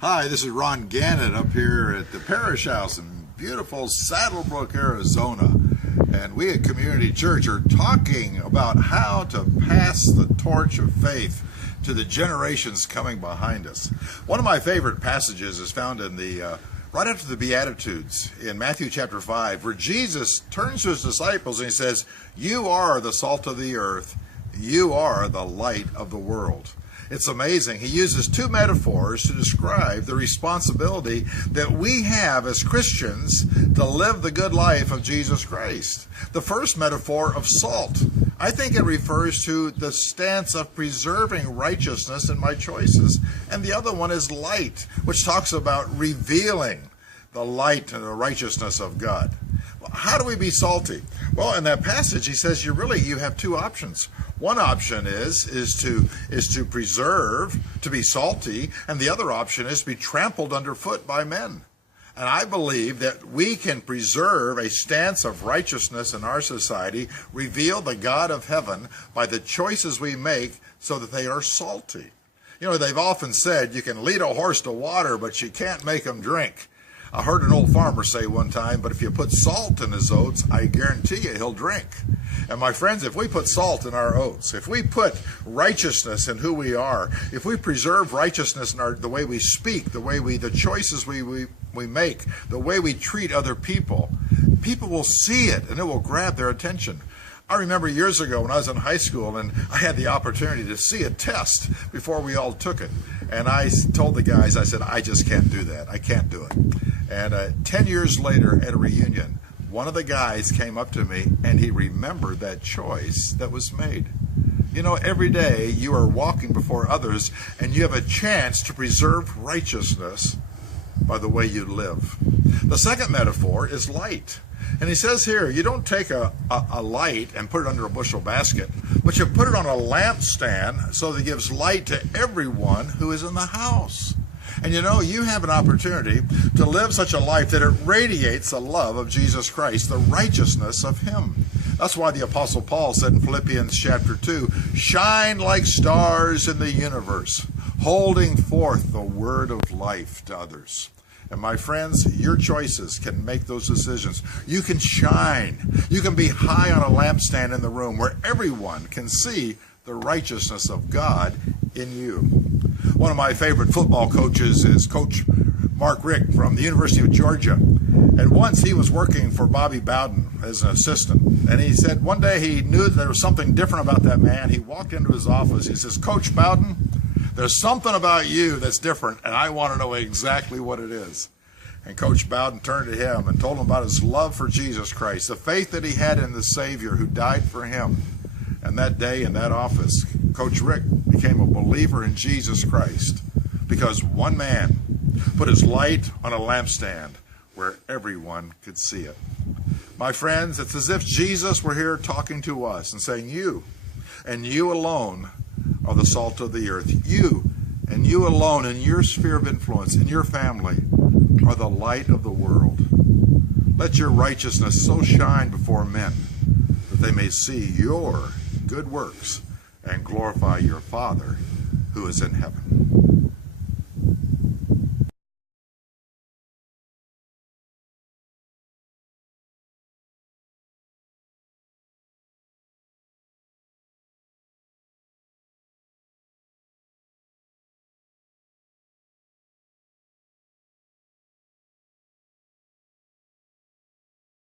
Hi, this is Ron Gannett up here at the Parish House in beautiful Saddlebrook, Arizona. And we at Community Church are talking about how to pass the torch of faith to the generations coming behind us. One of my favorite passages is found in the right after the Beatitudes in Matthew chapter 5, where Jesus turns to his disciples and he says, "You are the salt of the earth. You are the light of the world." It's amazing. He uses two metaphors to describe the responsibility that we have as Christians to live the good life of Jesus Christ. The first metaphor of salt, I think it refers to the stance of preserving righteousness in my choices. And the other one is light, which talks about revealing the light and the righteousness of God. How do we be salty? Well, in that passage, he says you have two options. One option is to preserve, to be salty, and the other option is to be trampled underfoot by men. And I believe that we can preserve a stance of righteousness in our society, reveal the God of heaven by the choices we make so that they are salty. You know, they've often said you can lead a horse to water, but you can't make him drink. I heard an old farmer say one time, but if you put salt in his oats, I guarantee you he'll drink. And my friends, if we put salt in our oats, if we put righteousness in who we are, if we preserve righteousness in the way we speak, the choices we make, the way we treat other people, people will see it and it will grab their attention. I remember years ago when I was in high school and I had the opportunity to see a test before we all took it. And I told the guys, I said, I just can't do that. I can't do it. And 10 years later at a reunion, one of the guys came up to me and he remembered that choice that was made. You know, every day you are walking before others and you have a chance to preserve righteousness by the way you live. The second metaphor is light. And he says here, you don't take a light and put it under a bushel basket, but you put it on a lampstand so that it gives light to everyone who is in the house. And you know, you have an opportunity to live such a life that it radiates the love of Jesus Christ, the righteousness of him. That's why the Apostle Paul said in Philippians chapter 2, shine like stars in the universe, holding forth the word of life to others. And my friends, your choices can make those decisions. You can shine. You can be high on a lampstand in the room where everyone can see the righteousness of God in you. One of my favorite football coaches is Coach Mark Richt from the University of Georgia. And once he was working for Bobby Bowden as an assistant. And he said one day he knew that there was something different about that man. He walked into his office. He says, Coach Bowden, there's something about you that's different, and I want to know exactly what it is. And Coach Bowden turned to him and told him about his love for Jesus Christ, the faith that he had in the Savior who died for him. And that day in that office, Coach Rick became a believer in Jesus Christ because one man put his light on a lampstand where everyone could see it. My friends, it's as if Jesus were here talking to us and saying, you and you alone are the salt of the earth. You and you alone in your sphere of influence, in your family, are the light of the world. Let your righteousness so shine before men that they may see your good works and glorify your Father who is in heaven.